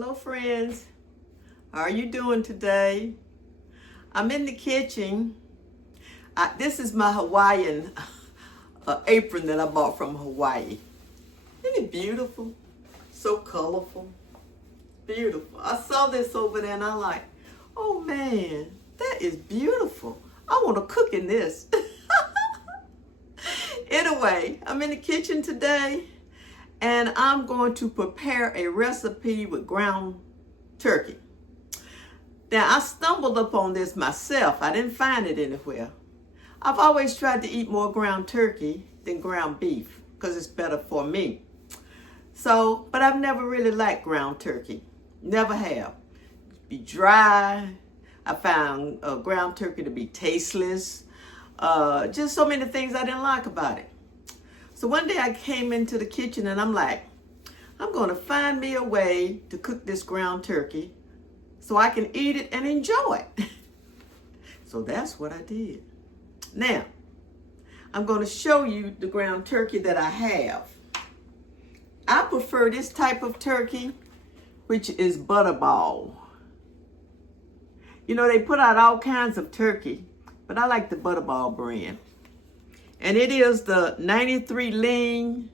Hello friends, how are you doing today? I'm in the kitchen. This is my Hawaiian apron that I bought from Hawaii. Isn't it beautiful? So colorful. Beautiful. I saw this over there and I'm like, oh man, that is beautiful. I want to cook in this. Anyway, I'm in the kitchen today and I'm going to prepare a recipe with ground turkey. Now, I stumbled upon this myself. I didn't find it anywhere. I've always tried to eat more ground turkey than ground beef because it's better for me. But I've never really liked ground turkey. Never have. It'd be dry. I found ground turkey to be tasteless. Just so many things I didn't like about it. So one day I came into the kitchen and I'm like, I'm going to find me a way to cook this ground turkey so I can eat it and enjoy it. So that's what I did. Now, I'm going to show you the ground turkey that I have. I prefer this type of turkey, which is butterball. You know, they put out all kinds of turkey, but I like the butterball brand. And it is the 93 lean,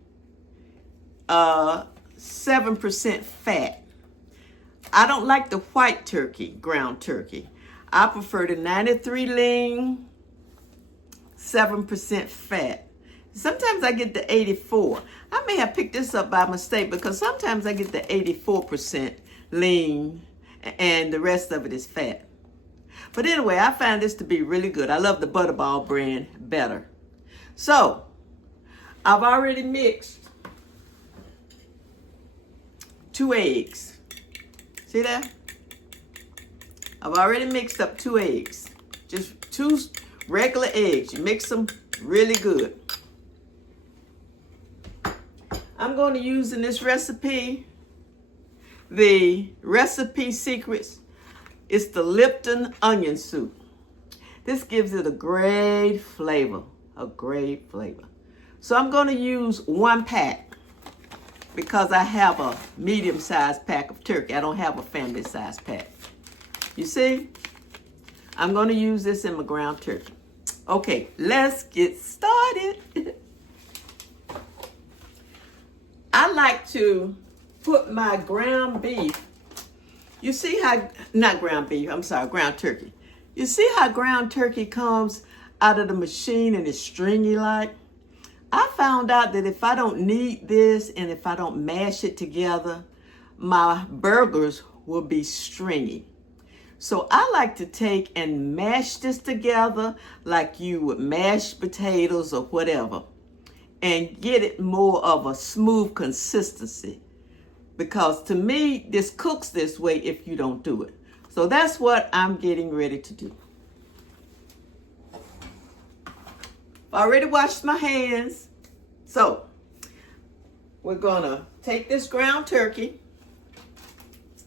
7% fat. I don't like the white turkey, ground turkey. I prefer the 93 lean, 7% fat. Sometimes I get the 84. I may have picked this up by mistake because sometimes I get the 84% lean and the rest of it is fat. But anyway, I find this to be really good. I love the butterball brand better. So, I've already mixed 2 eggs. See that? I've already mixed up 2 eggs. Just 2 regular eggs. You mix them really good. I'm going to use in this recipe the recipe secrets. It's the Lipton onion soup. This gives it a great flavor. A great flavor. So I'm going to use 1 pack because I have a medium-sized pack of turkey. I don't have a family-sized pack. You see? I'm going to use this in my ground turkey. Okay, let's get started. I like to put my ground beef. You see how, not ground beef, I'm sorry, ground turkey. You see how ground turkey comes out of the machine and it's stringy like? I found out that if I don't knead this and if I don't mash it together, my burgers will be stringy. So I like to take and mash this together like you would mash potatoes or whatever and get it more of a smooth consistency. Because to me, this cooks this way if you don't do it. So that's what I'm getting ready to do. I already washed my hands. So we're gonna take this ground turkey.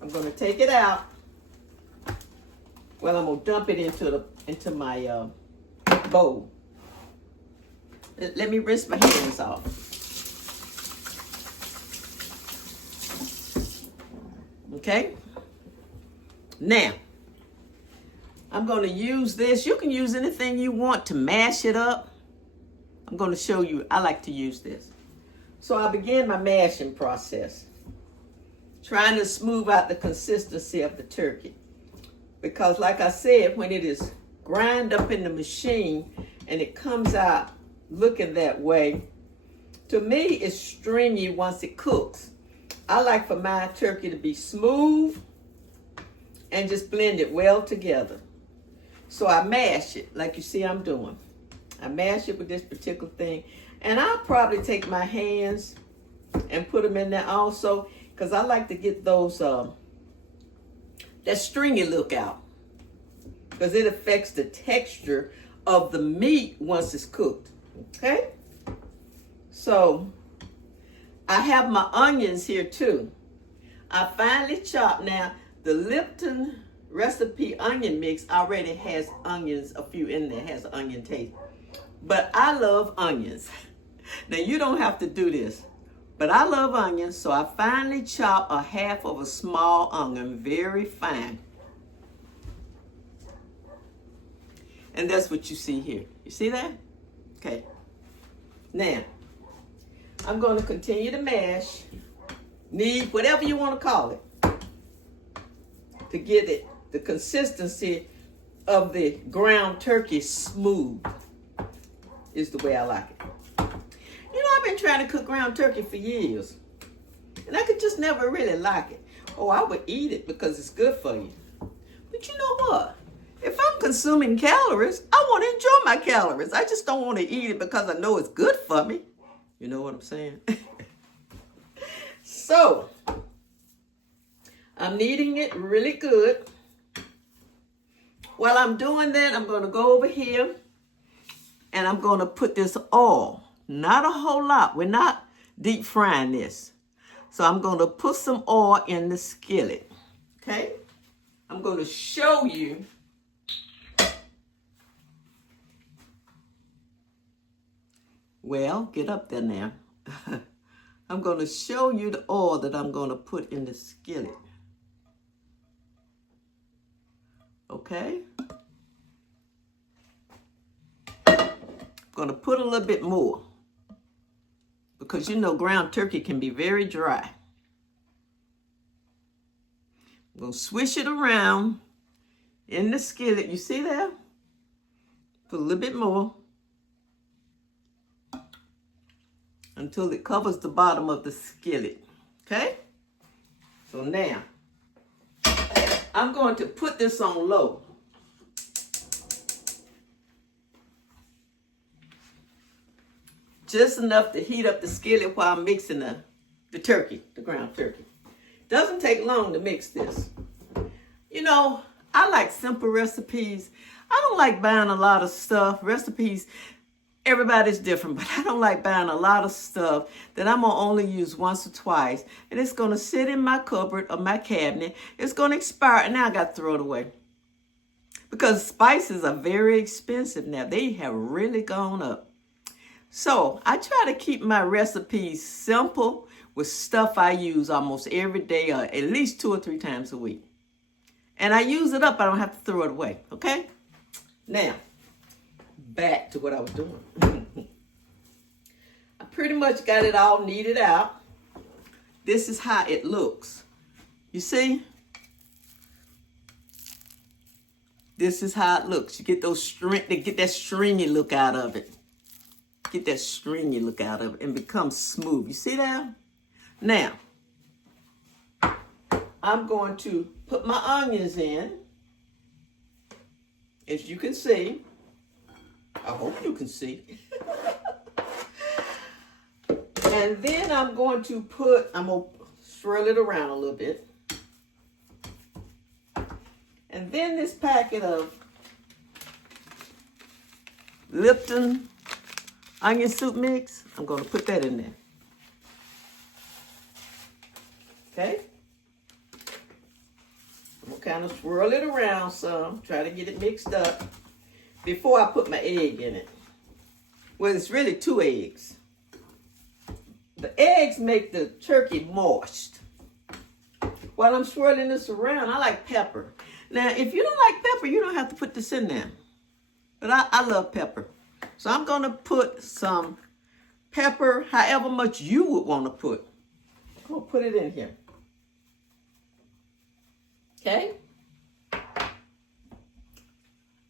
I'm gonna take it out. Well, I'm gonna dump it into my bowl. Let me rinse my hands off. Okay. Now, I'm going to use this. You can use anything you want to mash it up. I'm going to show you. I like to use this. So I begin my mashing process. Trying to smooth out the consistency of the turkey. Because like I said, when it is ground up in the machine and it comes out looking that way, to me it's stringy once it cooks. I like for my turkey to be smooth and just blend it well together. So I mash it like you see I'm doing. I mash it with this particular thing. And I'll probably take my hands and put them in there also because I like to get those, that stringy look out. Because it affects the texture of the meat once it's cooked. Okay? So I have my onions here too. I finely chopped. Now, the Lipton recipe onion mix already has onions, a few in there, has an onion taste. But I love onions. Now, you don't have to do this. But I love onions, so I finely chop a half of a small onion very fine. And that's what you see here. You see that? Okay. Now, I'm going to continue to mash. Knead, whatever you want to call it, to get it the consistency of the ground turkey smooth is the way I like it. You know, I've been trying to cook ground turkey for years, and I could just never really like it. Oh, I would eat it because it's good for you. But you know what? If I'm consuming calories, I want to enjoy my calories. I just don't want to eat it because I know it's good for me. You know what I'm saying? So, I'm kneading it really good. While I'm doing that, I'm going to go over here and I'm going to put this oil. Not a whole lot. We're not deep frying this. So I'm going to put some oil in the skillet. Okay? I'm going to show you. Well, get up there now. I'm going to show you the oil that I'm going to put in the skillet. Okay? I'm going to put a little bit more because you know ground turkey can be very dry. I'm going to swish it around in the skillet. You see that? Put a little bit more until it covers the bottom of the skillet. Okay? So now, I'm going to put this on low. Just enough to heat up the skillet while I'm mixing the turkey, the ground turkey. Doesn't take long to mix this. You know, I like simple recipes. I don't like buying a lot of stuff. Recipes, everybody's different, but I don't like buying a lot of stuff that I'm going to only use once or twice. And it's going to sit in my cupboard or my cabinet. It's going to expire, and now I got to throw it away. Because spices are very expensive now. They have really gone up. So I try to keep my recipes simple with stuff I use almost every day or at least 2 or 3 times a week. And I use it up. I don't have to throw it away. Okay? Now, back to what I was doing. I pretty much got it all kneaded out. This is how it looks. You see? This is how it looks. You get those get that stringy look out of it. Get that stringy look out of it and become smooth. You see that? Now, I'm going to put my onions in. As you can see. I hope you can see. And then I'm going to swirl it around a little bit. And then this packet of Lipton onion soup mix, I'm going to put that in there. Okay? I'm going to kind of swirl it around some, try to get it mixed up before I put my egg in it. Well, it's really 2 eggs. The eggs make the turkey moist. While I'm swirling this around, I like pepper. Now, if you don't like pepper, you don't have to put this in there. But I love pepper. So I'm going to put some pepper, however much you would want to put. I'm going to put it in here. Okay?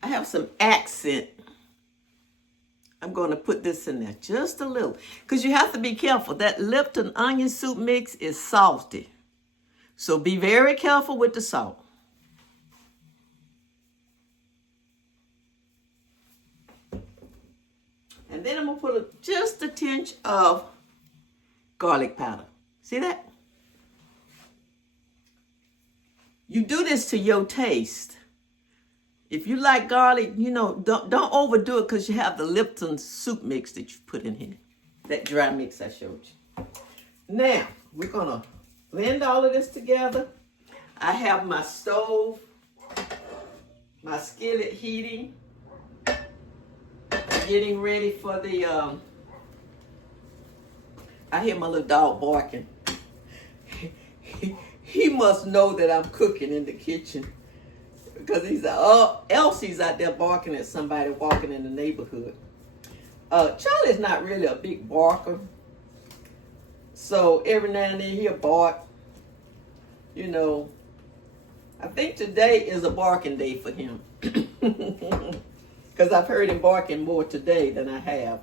I have some accent. I'm going to put this in there just a little. Because you have to be careful. That Lipton onion soup mix is salty. So be very careful with the salt. And then I'm going to put just a tinge of garlic powder. See that? You do this to your taste. If you like garlic, you know, don't overdo it because you have the Lipton soup mix that you put in here. That dry mix I showed you. Now, we're going to blend all of this together. I have my stove, my skillet heating, getting ready for the I hear my little dog barking. He must know that I'm cooking in the kitchen. Because he's Elsie's out there barking at somebody walking in the neighborhood. Charlie's not really a big barker. So every now and then he'll bark. You know, I think today is a barking day for him. Because I've heard him barking more today than I have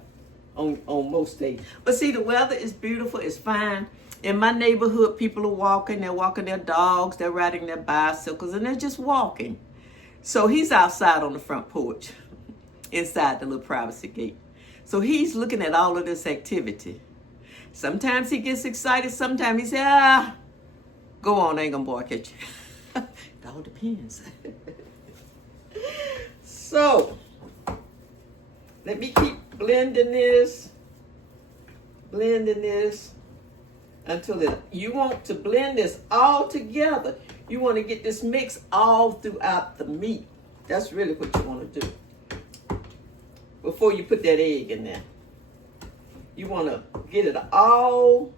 on most days. But see, the weather is beautiful. It's fine. In my neighborhood, people are walking. They're walking their dogs. They're riding their bicycles. And they're just walking. So he's outside on the front porch, inside the little privacy gate. So he's looking at all of this activity. Sometimes he gets excited. Sometimes he says, go on, I ain't gonna bark at you. It all depends. So, let me keep blending this until you want to blend this all together. You want to get this mix all throughout the meat. That's really what you want to do. Before you put that egg in there. You want to get it all.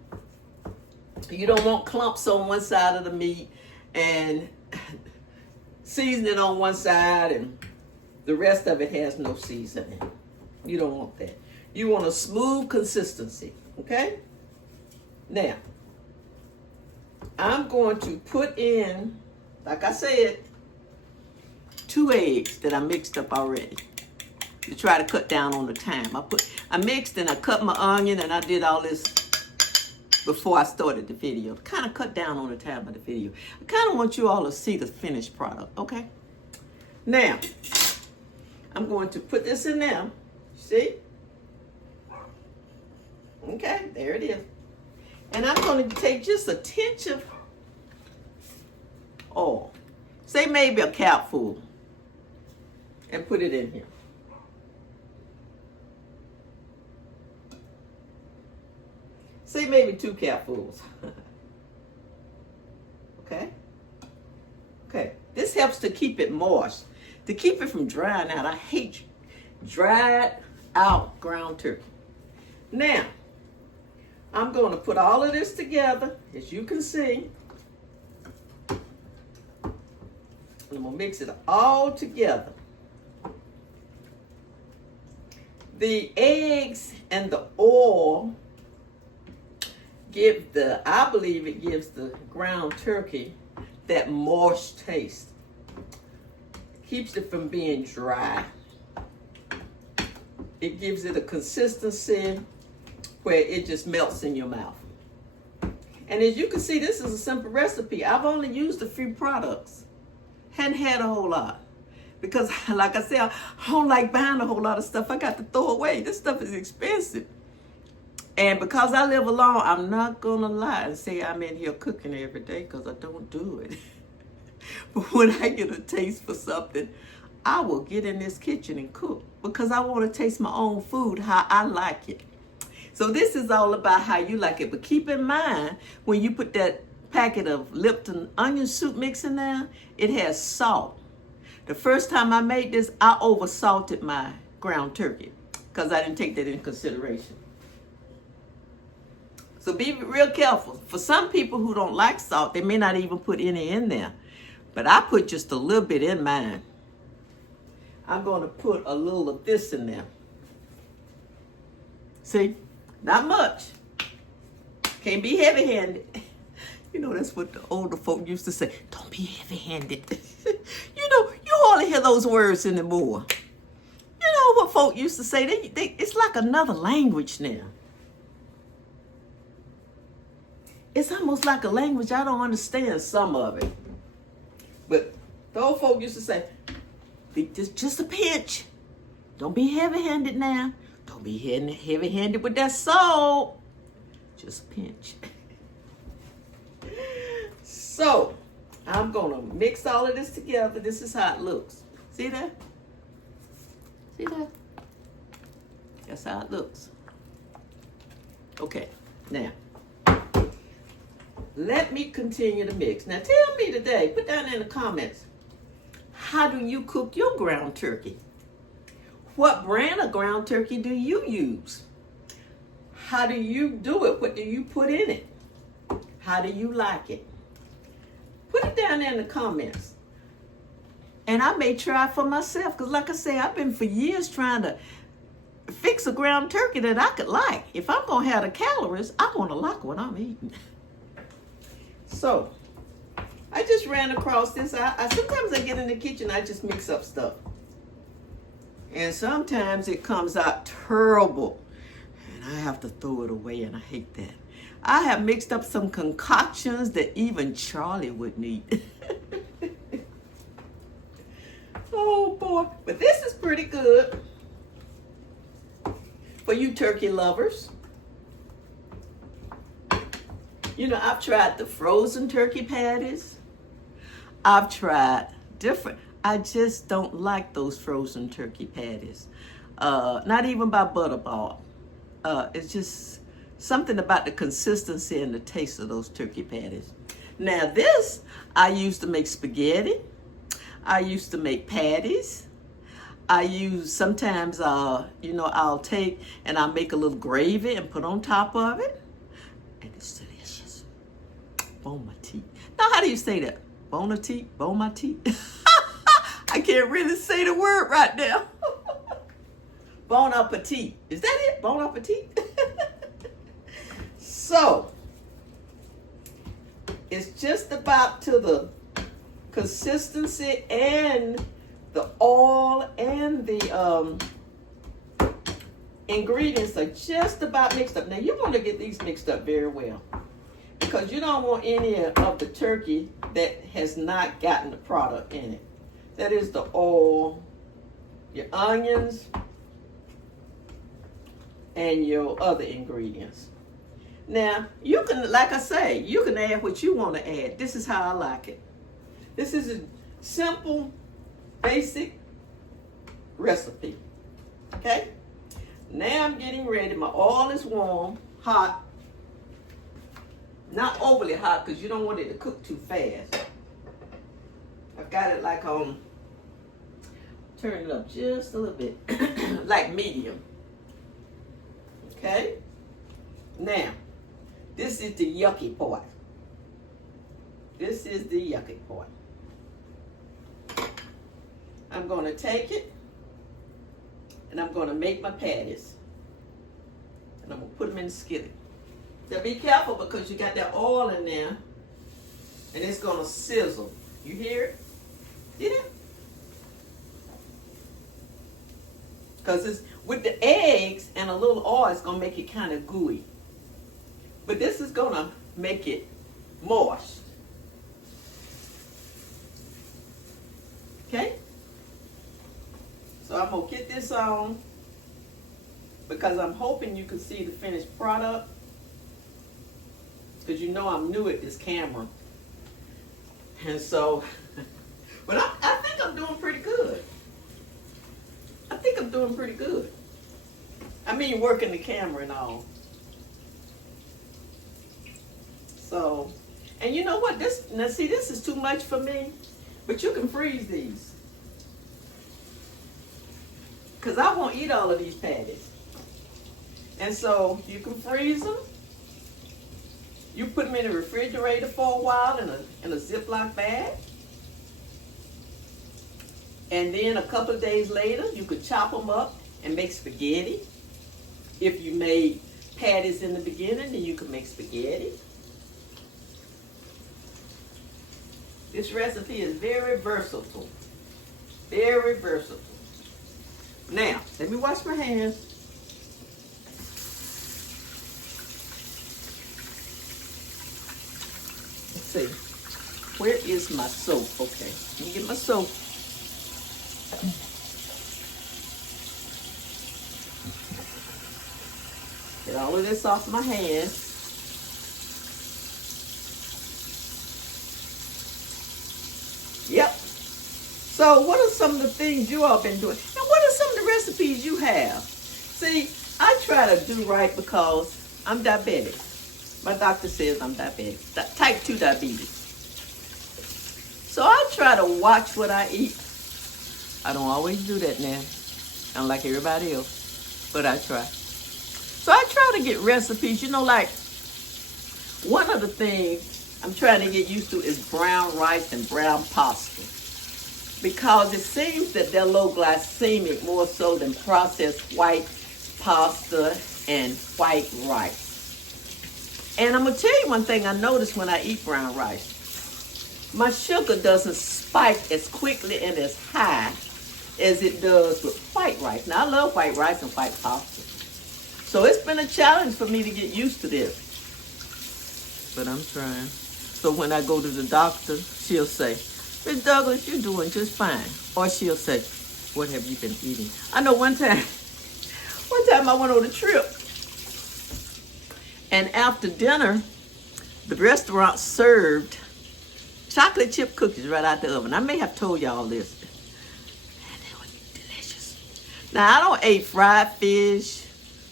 You don't want clumps on one side of the meat and seasoning on one side and the rest of it has no seasoning. You don't want that. You want a smooth consistency, okay? Now, I'm going to put in, like I said, 2 eggs that I mixed up already to try to cut down on the time. I mixed and I cut my onion and I did all this before I started the video. Kind of cut down on the time of the video. I kind of want you all to see the finished product, okay? Now, I'm going to put this in there. See? Okay, there it is. And I'm going to take just a tinge of oil. Say maybe a capful. And put it in here. Say maybe 2 capfuls. Okay? Okay. This helps to keep it moist. To keep it from drying out. I hate dried out ground turkey. Now, I'm going to put all of this together, as you can see. I'm going to mix it all together. The eggs and the oil I believe it gives the ground turkey that moist taste. Keeps it from being dry. It gives it a consistency where it just melts in your mouth. And as you can see, this is a simple recipe. I've only used a few products. Hadn't had a whole lot. Because like I said, I don't like buying a whole lot of stuff I got to throw away. This stuff is expensive. And because I live alone, I'm not going to lie and say I'm in here cooking every day because I don't do it. But when I get a taste for something, I will get in this kitchen and cook because I want to taste my own food how I like it. So this is all about how you like it. But keep in mind, when you put that packet of Lipton onion soup mix in there, it has salt. The first time I made this, I over-salted my ground turkey because I didn't take that into consideration. So be real careful. For some people who don't like salt, they may not even put any in there. But I put just a little bit in mine. I'm going to put a little of this in there. See? Not much. Can't be heavy-handed. You know, that's what the older folk used to say. Don't be heavy-handed. You know, you hardly hear those words anymore. You know what folk used to say? It's like another language now. It's almost like a language I don't understand some of it. But the old folk used to say, just a pinch. Don't be heavy-handed now. Don't be heavy-handed with that salt. Just a pinch. So, I'm going to mix all of this together. This is how it looks. See that? See that? That's how it looks. Okay, now. Let me continue to mix. Now tell me today, put down in the comments, how do you cook your ground turkey? What brand of ground turkey do you use? How do you do it? What do you put in it? How do you like it? Put it down there in the comments. And I may try it for myself, because like I say, I've been for years trying to fix a ground turkey that I could like. If I'm going to have the calories, I want to like what I'm eating. So, I just ran across this. Sometimes I get in the kitchen, I just mix up stuff. And sometimes it comes out terrible. And I have to throw it away, and I hate that. I have mixed up some concoctions that even Charlie wouldn't eat. Oh boy, but this is pretty good for you turkey lovers. You know, I've tried the frozen turkey patties. I've tried different. I just don't like those frozen turkey patties. Not even by Butterball. It's just something about the consistency and the taste of those turkey patties. Now this, I used to make spaghetti. I used to make patties. I use sometimes, I'll take and I'll make a little gravy and put on top of it. And it's delicious. Bon my teeth. Now, how do you say that? Bon a teeth? Bon my teeth? I can't really say the word right now. Bon appetit. Is that it? Bon appetit? So, it's just about to the consistency, and the oil and the ingredients are just about mixed up. Now you want to get these mixed up very well, because you don't want any of the turkey that has not gotten the product in it. That is the oil, your onions, and your other ingredients. Now you can, like I say, you can add what you want to add. This is how I like it. This is a simple, basic recipe. Okay? Now I'm getting ready. My oil is warm, hot. Not overly hot, because you don't want it to cook too fast. I've got it like on, turn it up just a little bit, like medium. Okay? Now, this is the yucky part. This is the yucky part. I'm going to take it, and I'm going to make my patties. And I'm going to put them in the skillet. Now be careful, because you got that oil in there, and it's going to sizzle. You hear it? Did it? Because it's with the eggs and a little oil, it's going to make it kind of gooey. But this is going to make it moist. Okay? So I'm going to get this on, because I'm hoping you can see the finished product, because you know I'm new at this camera. And so, but I think I'm doing pretty good. I think I'm doing pretty good. I mean, working the camera and all. So, and you know what? Now see, this is too much for me, but you can freeze these. Because I won't eat all of these patties. And so you can freeze them. You put them in the refrigerator for a while in a Ziploc bag. And then a couple of days later, you could chop them up and make spaghetti. If you made patties in the beginning, then you can make spaghetti. This recipe is very versatile. Very versatile. Now, let me wash my hands. Let's see. Where is my soap? Okay, let me get my soap. Get all of this off my hands. Yep. So what are some of the things you all been doing? And what are some of the recipes you have? See, I try to do right because I'm diabetic. My doctor says I'm diabetic. Type 2 diabetes. So I try to watch what I eat. I don't always do that now. I'm like everybody else. But I try. So I try to get recipes, you know, like one of the things I'm trying to get used to is brown rice and brown pasta. Because it seems that they're low glycemic more so than processed white pasta and white rice. And I'm going to tell you one thing I notice when I eat brown rice. My sugar doesn't spike as quickly and as high as it does with white rice. Now, I love white rice and white pasta. So it's been a challenge for me to get used to this. But I'm trying. So when I go to the doctor, she'll say, Miss Douglas, you're doing just fine. Or she'll say, what have you been eating? I know one time I went on a trip. And after dinner, the restaurant served chocolate chip cookies right out the oven. I may have told y'all this. And they were delicious. Now, I don't eat fried fish,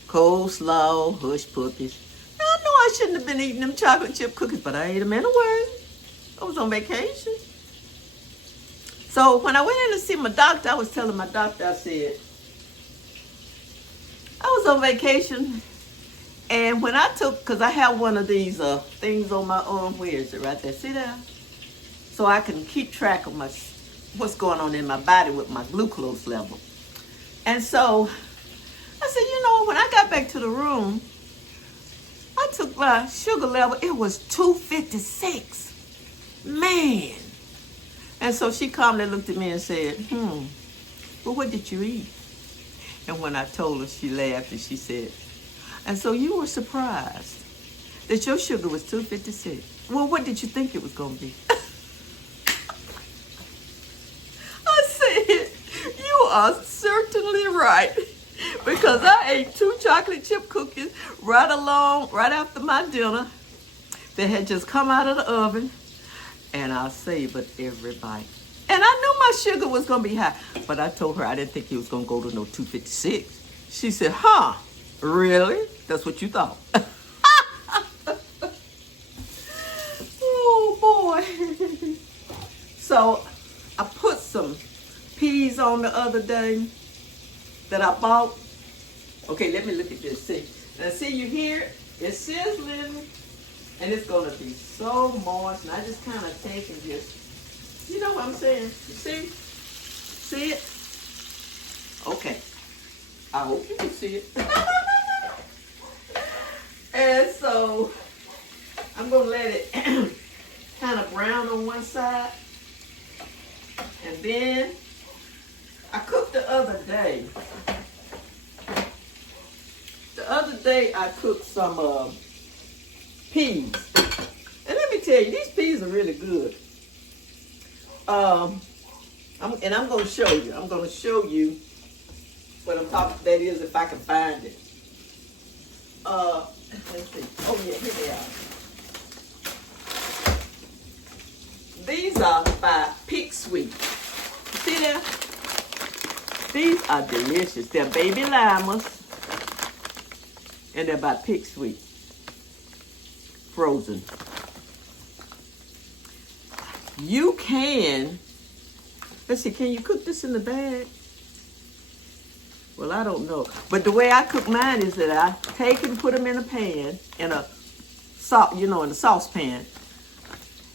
coleslaw, hush puppies. Now, I know I shouldn't have been eating them chocolate chip cookies, but I ate them anyway. I was on vacation. So when I went in to see my doctor, I was telling my doctor, I said, I was on vacation, and when I took, because I have one of these things on my arm, where is it? Right there, see that? So I can keep track of what's going on in my body with my glucose level. And so I said, you know, when I got back to the room, I took my sugar level, it was 256. Man. And so she calmly looked at me and said, well, what did you eat? And when I told her, she laughed and she said, and so you were surprised that your sugar was 256. Well, what did you think it was going to be? I said, you are certainly right. Because I ate 2 chocolate chip cookies right after my dinner that had just come out of the oven. And I savored every bite. And I knew my sugar was going to be high. But I told her I didn't think it was going to go to no 256. She said, really? That's what you thought? Oh, boy. So I put some peas on the other day that I bought. Okay, let me look at this. See. Now, see, you hear it? It's sizzling. And it's going to be so moist. And I just kind of take and just, you know what I'm saying? You see? See it? Okay. I hope you can see it. And so, I'm going to let it kind of brown on one side. And then, I cooked the other day. The other day, I cooked some peas. And let me tell you, these peas are really good. I'm going to show you. I'm going to show you what I'm talking about. That is, if I can find it. Let's see. Oh, yeah, here they are. These are by Pick Sweet. See there? These are delicious. They're baby limers. And they're by Pick Sweet. Frozen. You can, let's see, can you cook this in the bag? Well, I don't know. But the way I cook mine is that I take and put them in a pan, in a saucepan.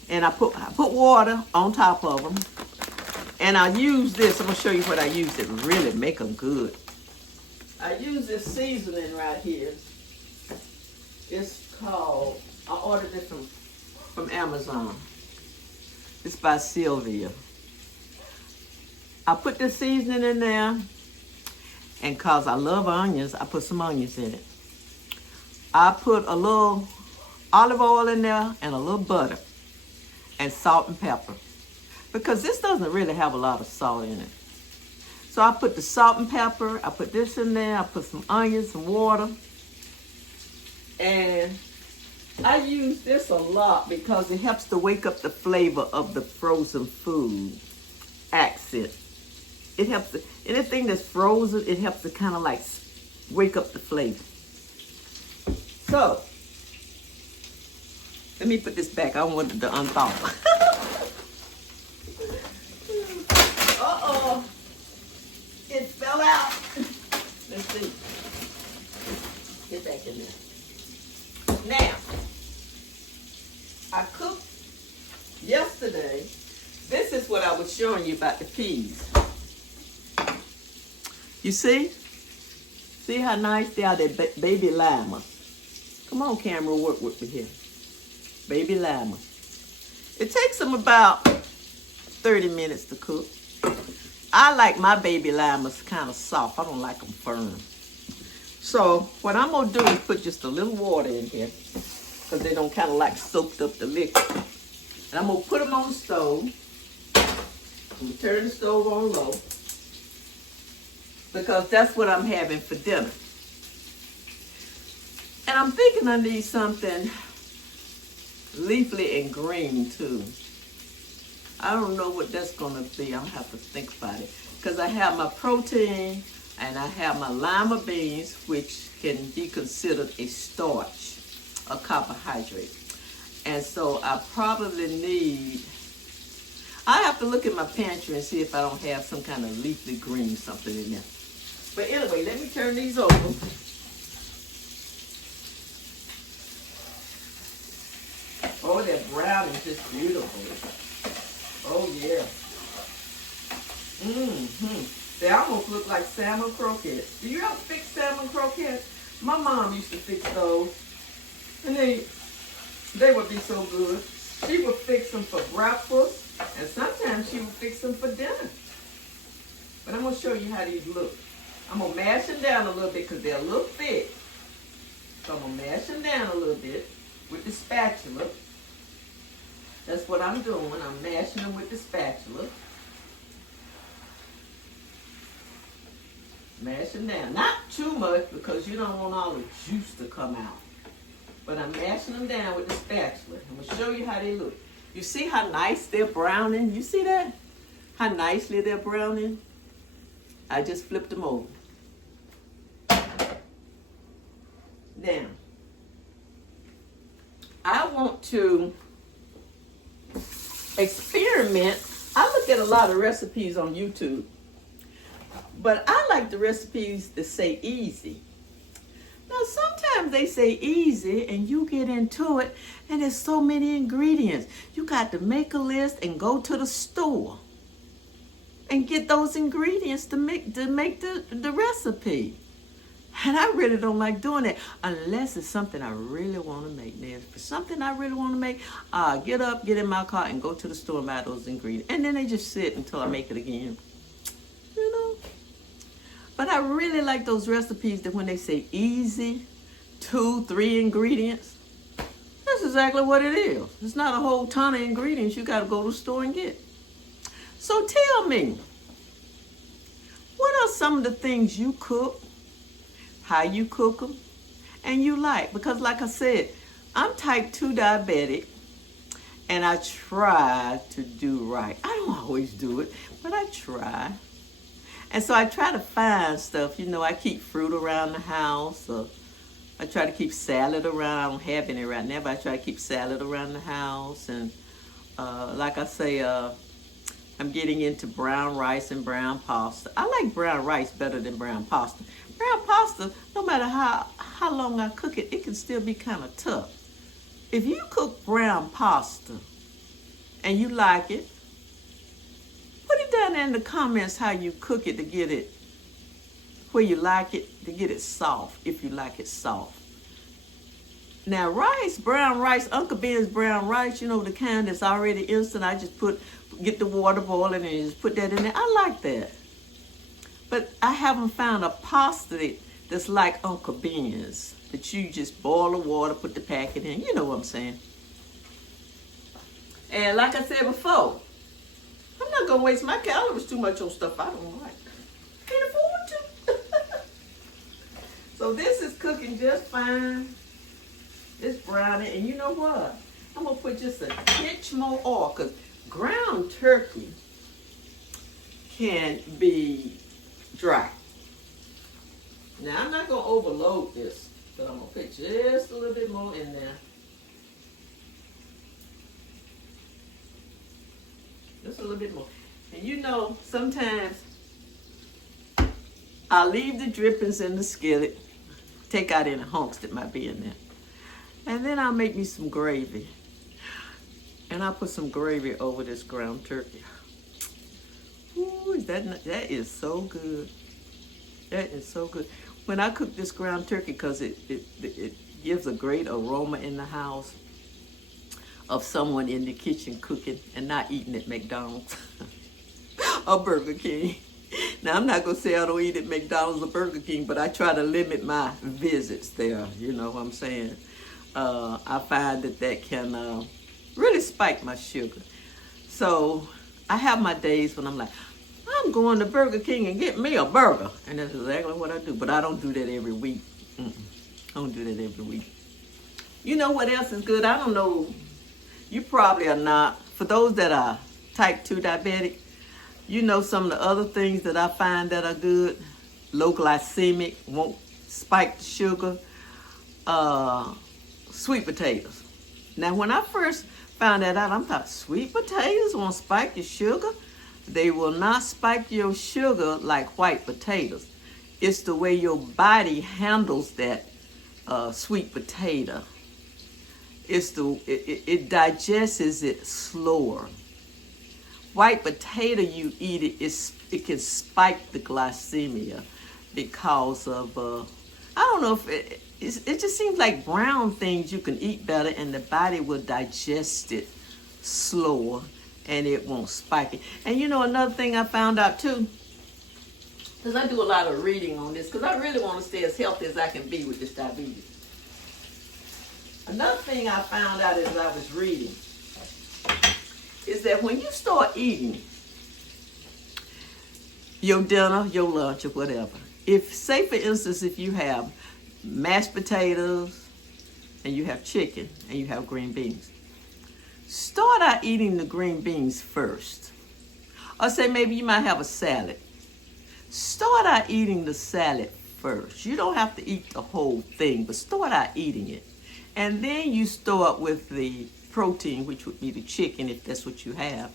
And I put water on top of them. And I use this, I'm going to show you what I use to really make them good. I use this seasoning right here. It's called, I ordered it from Amazon. It's by Sylvia. I put the seasoning in there, and cause I love onions, I put some onions in it. I put a little olive oil in there and a little butter and salt and pepper, because this doesn't really have a lot of salt in it. So I put the salt and pepper, I put this in there, I put some onions, some water, and I use this a lot because it helps to wake up the flavor of the frozen food accent. It helps, anything that's frozen, it helps to kind of like wake up the flavor. So, let me put this back. I want it to unthaw. Uh-oh. It fell out. Let's see. Get back back in there. Now, I cooked yesterday. This is what I was showing you about the peas. You see? See how nice they are? They're baby llamas. Come on, camera, work with me here. Baby llamas. It takes them about 30 minutes to cook. I like my baby llamas kind of soft. I don't like them firm. So what I'm going to do is put just a little water in here because they don't kind of like soaked up the liquid. And I'm going to put them on the stove. I'm going to turn the stove on low because that's what I'm having for dinner. And I'm thinking I need something leafy and green too. I don't know what that's going to be. I'll have to think about it. Because I have my protein and I have my lima beans, which can be considered a starch, a carbohydrate. And so I probably need, I have to look at my pantry and see if I don't have some kind of leafy green something in there. But anyway, let me turn these over. Oh, that brown is just beautiful. Oh, yeah. They almost look like salmon croquettes. Do you ever fix salmon croquettes? My mom used to fix those. And they would be so good. She would fix them for breakfast. And sometimes she would fix them for dinner. But I'm going to show you how these look. I'm going to mash them down a little bit because they're a little thick. So I'm going to mash them down a little bit with the spatula. That's what I'm doing. I'm mashing them with the spatula. Mash them down. Not too much because you don't want all the juice to come out. But I'm mashing them down with the spatula. I'm going to show you how they look. You see how nice they're browning? You see that? How nicely they're browning? I just flipped them over. Now, I want to experiment. I look at a lot of recipes on YouTube, but I like the recipes that say easy. Now, sometimes they say easy and you get into it and there's so many ingredients. You got to make a list and go to the store and get those ingredients to make the recipe. And I really don't like doing that unless it's something I really want to make. Now, if it's something I really want to make, get up, get in my car, and go to the store and buy those ingredients. And then they just sit until I make it again. You know? But I really like those recipes that when they say easy, 2, 3 ingredients, that's exactly what it is. It's not a whole ton of ingredients you got to go to the store and get. So tell me, what are some of the things you cook, how you cook them, and you like? Because like I said, I'm type 2 diabetic, and I try to do right. I don't always do it, but I try. And so I try to find stuff. You know, I keep fruit around the house, or I try to keep salad around. I don't have any right now, but I try to keep salad around the house. And like I say, I'm getting into brown rice and brown pasta. I like brown rice better than brown pasta. Brown pasta, no matter how long I cook it, it can still be kind of tough. If you cook brown pasta and you like it, put it down there in the comments how you cook it to get it where you like it, to get it soft, if you like it soft. Now rice, brown rice, Uncle Ben's brown rice, you know, the kind that's already instant. I just get the water boiling and just put that in there. I like that. But I haven't found a pasta that's like Uncle Ben's, that you just boil the water, put the packet in. You know what I'm saying. And like I said before, I'm not going to waste my calories too much on stuff I don't like. Can't afford to. So this is cooking just fine. It's browning. And you know what? I'm going to put just a pinch more oil, because ground turkey can be dry. Now, I'm not going to overload this, but I'm going to put just a little bit more in there. Just a little bit more. And you know, sometimes I leave the drippings in the skillet Take out any hunks that might be in there. And then I'll make me some gravy. And I'll put some gravy over this ground turkey. Ooh, that is so good. That is so good. When I cook this ground turkey, because it gives a great aroma in the house of someone in the kitchen cooking and not eating at McDonald's or Burger King. Now, I'm not going to say I don't eat at McDonald's or Burger King, but I try to limit my visits there. You know what I'm saying? I find that can really spike my sugar. So I have my days when I'm like, I'm going to Burger King and get me a burger. And that's exactly what I do. But I don't do that every week. I don't do that every week. You know what else is good? I don't know. You probably are not. For those that are type 2 diabetic, you know some of the other things that I find that are good. Low glycemic, won't spike the sugar. Sweet potatoes. Now, when I first found that out, I'm thought, sweet potatoes won't spike your sugar? They will not spike your sugar like white potatoes. It's the way your body handles that sweet potato. It digests it slower. White potato, you eat it can spike the glycemia because of I don't know if it just seems like brown things you can eat better and the body will digest it slower and it won't spike it. And you know another thing I found out too, because I do a lot of reading on this, because I really want to stay as healthy as I can be with this diabetes. Another thing I found out as I was reading is that when you start eating your dinner, your lunch, or whatever, if, say for instance, if you have mashed potatoes and you have chicken and you have green beans, start out eating the green beans first. Or say maybe you might have a salad. Start out eating the salad first. You don't have to eat the whole thing, but start out eating it. And then you start with the protein, which would be the chicken, if that's what you have.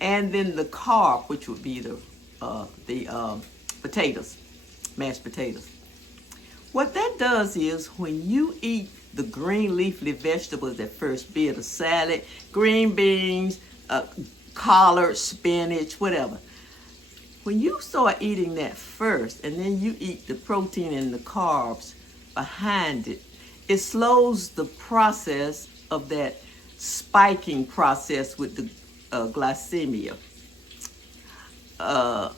And then the carb, which would be the potatoes, mashed potatoes. What that does is when you eat the green leafy vegetables at first, be it a salad, green beans, collard, spinach, whatever. When you start eating that first and then you eat the protein and the carbs behind it, it slows the process of that spiking process with the glycemia. How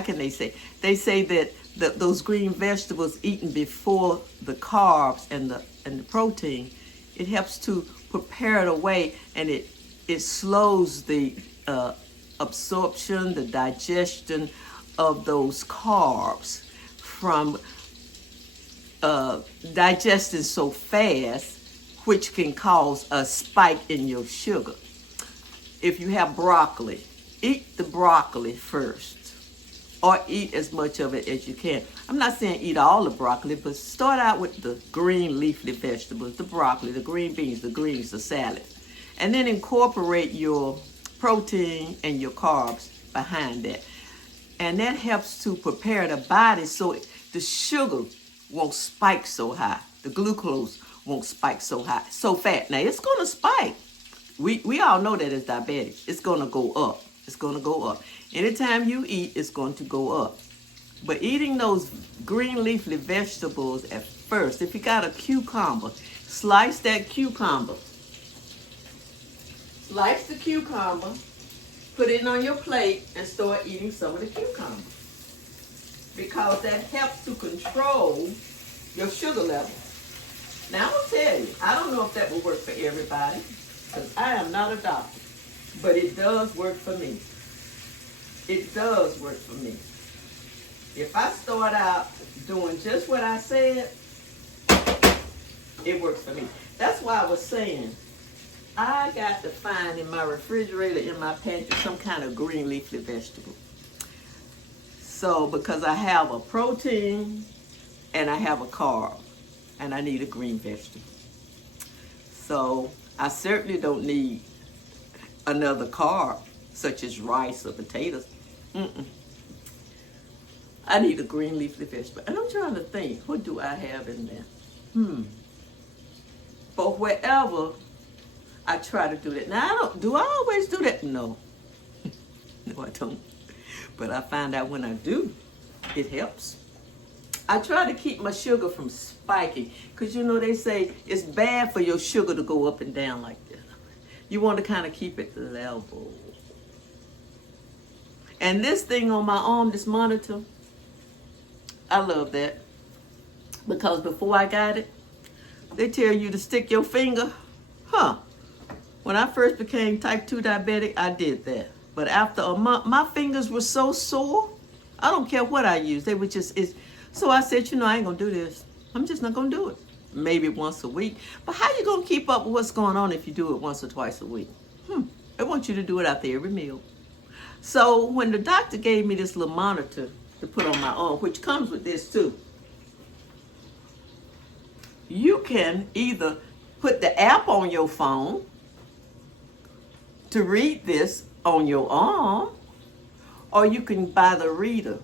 can they say? They say that those green vegetables eaten before the carbs and the protein, it helps to prepare it away, and it slows the absorption, the digestion of those carbs from digesting so fast, which can cause a spike in your sugar. If you have broccoli, eat the broccoli first, or eat as much of it as you can. I'm not saying eat all the broccoli, but start out with the green leafy vegetables, the broccoli, the green beans, the greens, the salad, and then incorporate your protein and your carbs behind that. And that helps to prepare the body so the sugar won't spike so high. The glucose won't spike so high, so fast. Now, it's going to spike. We all know that as diabetics. It's going to go up. It's going to go up. Anytime you eat, it's going to go up. But eating those green leafy vegetables at first, if you got a cucumber, slice that cucumber. Slice the cucumber, put it on your plate, and start eating some of the cucumber. Because that helps to control your sugar level. Now, I'm going to tell you, I don't know if that will work for everybody, because I am not a doctor, but it does work for me. It does work for me. If I start out doing just what I said, it works for me. That's why I was saying, I got to find in my refrigerator, in my pantry, some kind of green leafy vegetable. So, because I have a protein and I have a carb, and I need a green vegetable. So, I certainly don't need another carb, such as rice or potatoes. I need a green leafy vegetable. And I'm trying to think, what do I have in there? But wherever I try to do that. Now, do I always do that? No. No, I don't. But I find out when I do, it helps. I try to keep my sugar from spiking. Because you know they say it's bad for your sugar to go up and down like this. You want to kind of keep it level. And this thing on my arm, this monitor, I love that. Because before I got it, they tell you to stick your finger. When I first became type 2 diabetic, I did that. But after a month, my fingers were so sore. I don't care what I used. They were just, so I said, I ain't going to do this. I'm just not going to do it. Maybe once a week. But how you going to keep up with what's going on if you do it once or twice a week? They want you to do it after every meal. So when the doctor gave me this little monitor to put on my arm, which comes with this too, you can either put the app on your phone to read this on your arm, or you can buy the reader.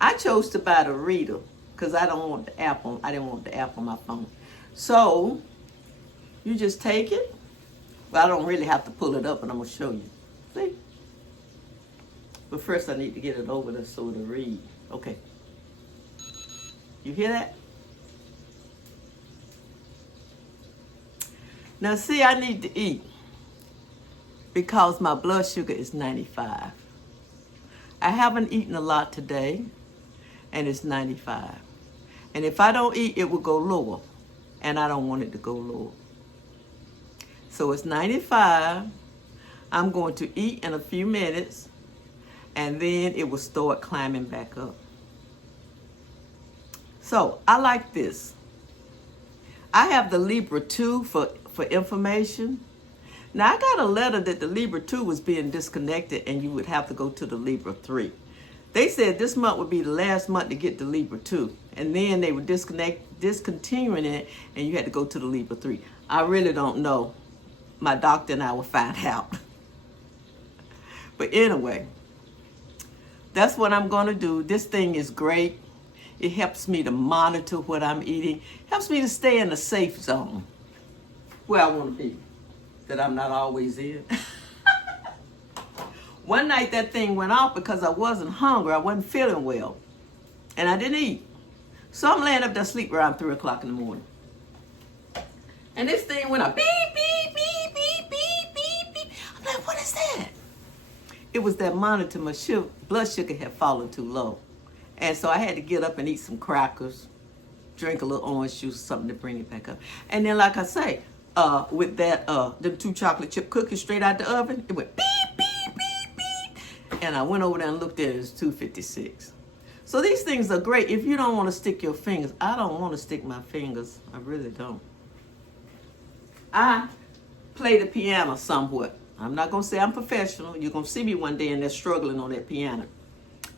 I chose to buy the reader because I didn't want the app on my phone. So you just take it. Well, I don't really have to pull it up, and I'm gonna show you. See? But first I need to get it over there so to read. Okay. You hear that? Now see, I need to eat because my blood sugar is 95. I haven't eaten a lot today, and it's 95. And if I don't eat, it will go lower, and I don't want it to go lower. So it's 95. I'm going to eat in a few minutes, and then it will start climbing back up. So I like this. I have the Libra 2 for information. Now, I got a letter that the Libra 2 was being disconnected and you would have to go to the Libra 3. They said this month would be the last month to get the Libra 2. And then they were discontinuing it and you had to go to the Libra 3. I really don't know. My doctor and I will find out. But anyway, that's what I'm going to do. This thing is great. It helps me to monitor what I'm eating. Helps me to stay in a safe zone where I want to be, that I'm not always in. One night that thing went off because I wasn't hungry. I wasn't feeling well. And I didn't eat. So I'm laying up there asleep around 3 o'clock in the morning. And this thing went off. Beep, beep, beep, beep, beep, beep, beep. I'm like, what is that? It was that monitor. My blood sugar had fallen too low. And so I had to get up and eat some crackers, drink a little orange juice, something to bring it back up. And then, like I say, with that, them 2 chocolate chip cookies straight out the oven, it went beep, beep, beep, beep. And I went over there and looked at it, it's 2:56. So these things are great. If you don't want to stick your fingers, I don't want to stick my fingers. I really don't. I play the piano somewhat. I'm not going to say I'm professional. You're going to see me one day and they're struggling on that piano.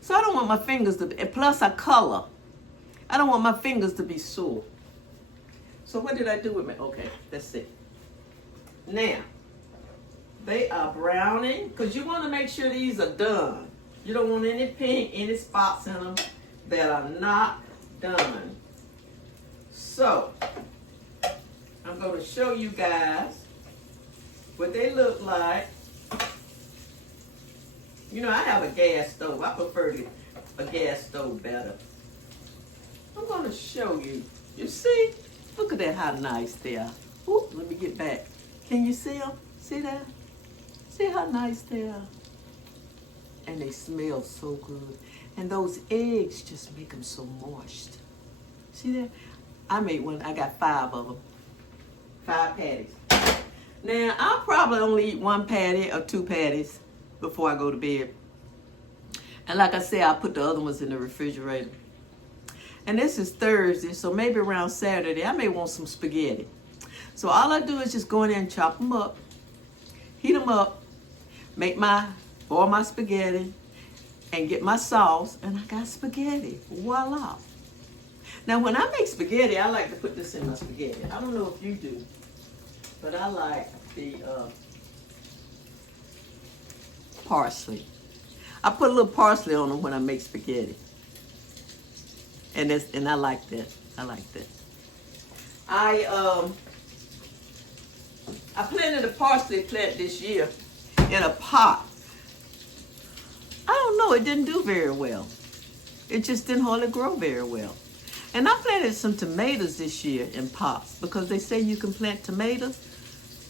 So I don't want my fingers to be, and plus I color. I don't want my fingers to be sore. So what did I do with me? Okay, that's it. Now, they are browning, because you want to make sure these are done. You don't want any pink, any spots in them that are not done. So, I'm going to show you guys what they look like. You know, I have a gas stove. I prefer a gas stove better. I'm going to show you. You see? Look at that, how nice they are. Ooh, let me get back. Can you see them? See that? See how nice they are? And they smell so good. And those eggs just make them so moist. See that? I made one. I got 5 of them. 5 patties. Now, I'll probably only eat 1 patty or 2 patties before I go to bed. And like I said, I'll put the other ones in the refrigerator. And this is Thursday, so maybe around Saturday, I may want some spaghetti. So all I do is just go in there and chop them up, heat them up, boil my spaghetti, and get my sauce, and I got spaghetti. Voila. Now, when I make spaghetti, I like to put this in my spaghetti. I don't know if you do, but I like the parsley. I put a little parsley on them when I make spaghetti. And I like that. I like that. I planted a parsley plant this year in a pot. I don't know, it didn't do very well. It just didn't hardly grow very well. And I planted some tomatoes this year in pots because they say you can plant tomatoes.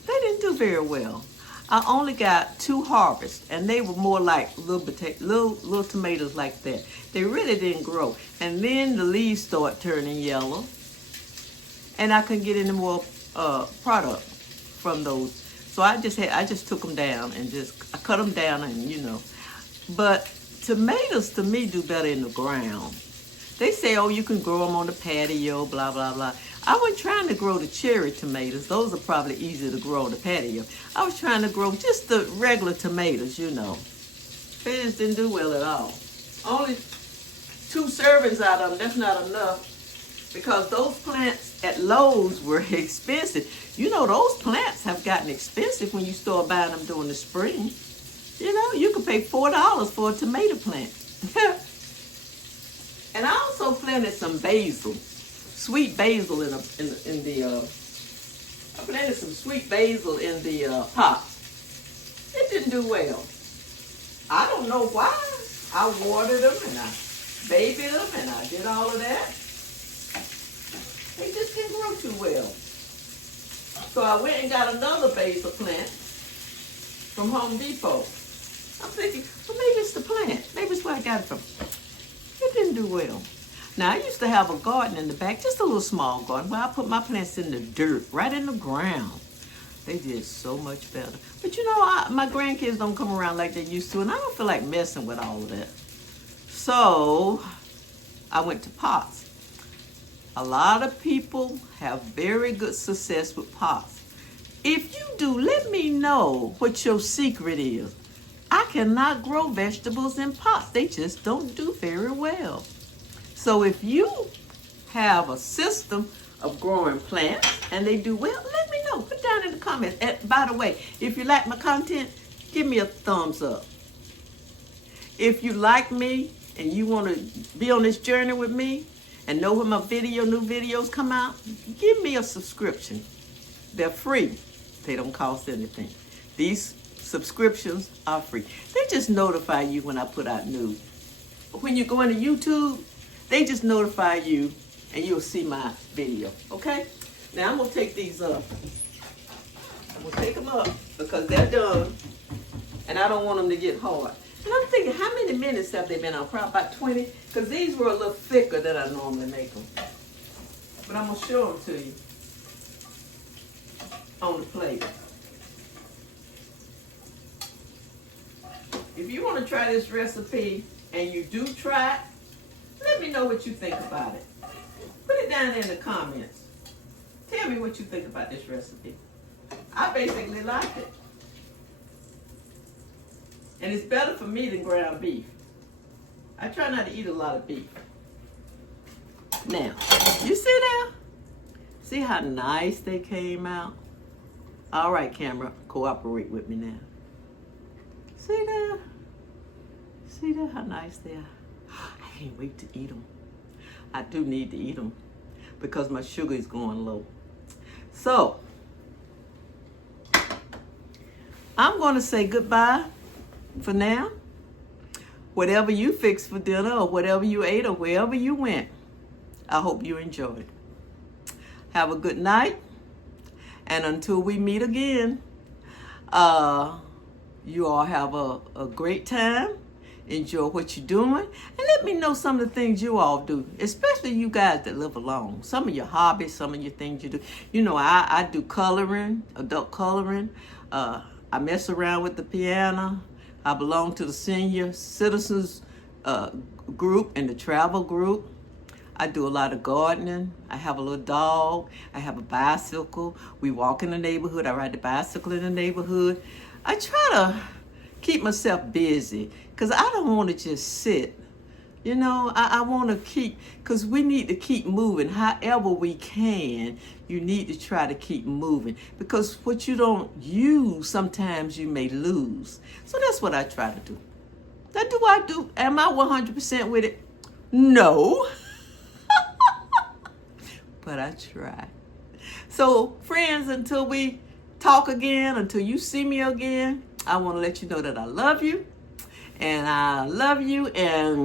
They didn't do very well. I only got 2 harvests, and they were more like little tomatoes like that. They really didn't grow. And then the leaves start turning yellow, and I couldn't get any more product from those. So I just took them down and I cut them down, and But tomatoes to me do better in the ground. They say, oh, you can grow them on the patio, blah, blah, blah. I wasn't trying to grow the cherry tomatoes. Those are probably easier to grow on the patio. I was trying to grow just the regular tomatoes, They just didn't do well at all. Only 2 servings out of them, that's not enough. Because those plants at Lowe's were expensive. Those plants have gotten expensive when you start buying them during the spring. You could pay $4 for a tomato plant. And I also planted some basil, sweet basil I planted some sweet basil in the pot. It didn't do well. I don't know why. I watered them and I babied them and I did all of that. They just didn't grow too well. So I went and got another basil plant from Home Depot. I'm thinking, well, maybe it's the plant. Maybe it's where I got it from. It didn't do well. Now, I used to have a garden in the back, just a little small garden, where I put my plants in the dirt, right in the ground. They did so much better. But my grandkids don't come around like they used to, and I don't feel like messing with all of that. So, I went to pots. A lot of people have very good success with pots. If you do, let me know what your secret is. I cannot grow vegetables in pots. They just don't do very well. So if you have a system of growing plants and they do well, let me know. Put down in the comments. And by the way, if you like my content, give me a thumbs up. If you like me and you want to be on this journey with me and know when my new videos come out, give me a subscription. They're free. They don't cost anything. These subscriptions are free. They just notify you when I put out news. When you go into YouTube, they just notify you and you'll see my video, okay? Now I'm gonna take these up. I'm gonna take them up because they're done and I don't want them to get hard. And I'm thinking, how many minutes have they been on? Probably about 20, because these were a little thicker than I normally make them. But I'm gonna show them to you on the plate. If you want to try this recipe and you do try it, let me know what you think about it. Put it down in the comments. Tell me what you think about this recipe. I basically like it. And it's better for me than ground beef. I try not to eat a lot of beef. Now, you see now? See how nice they came out? All right, camera, cooperate with me now. See that? See that, how nice they are? I can't wait to eat them. I do need to eat them because my sugar is going low. So, I'm going to say goodbye for now. Whatever you fixed for dinner or whatever you ate or wherever you went, I hope you enjoyed. Have a good night. And until we meet again, you all have a great time. Enjoy what you're doing. And let me know some of the things you all do, especially you guys that live alone. Some of your hobbies, some of your things you do. I do coloring, adult coloring. I mess around with the piano. I belong to the senior citizens group and the travel group. I do a lot of gardening. I have a little dog. I have a bicycle. We walk in the neighborhood. I ride the bicycle in the neighborhood. I try to keep myself busy because I don't want to just sit. I want to keep, because we need to keep moving. However we can, you need to try to keep moving, because what you don't use, sometimes you may lose. So that's what I try to do. Now, do I do? Am I 100% with it? No. but I try. So, friends, until we talk again, until you see me again, I want to let you know that I love you. And I love you. And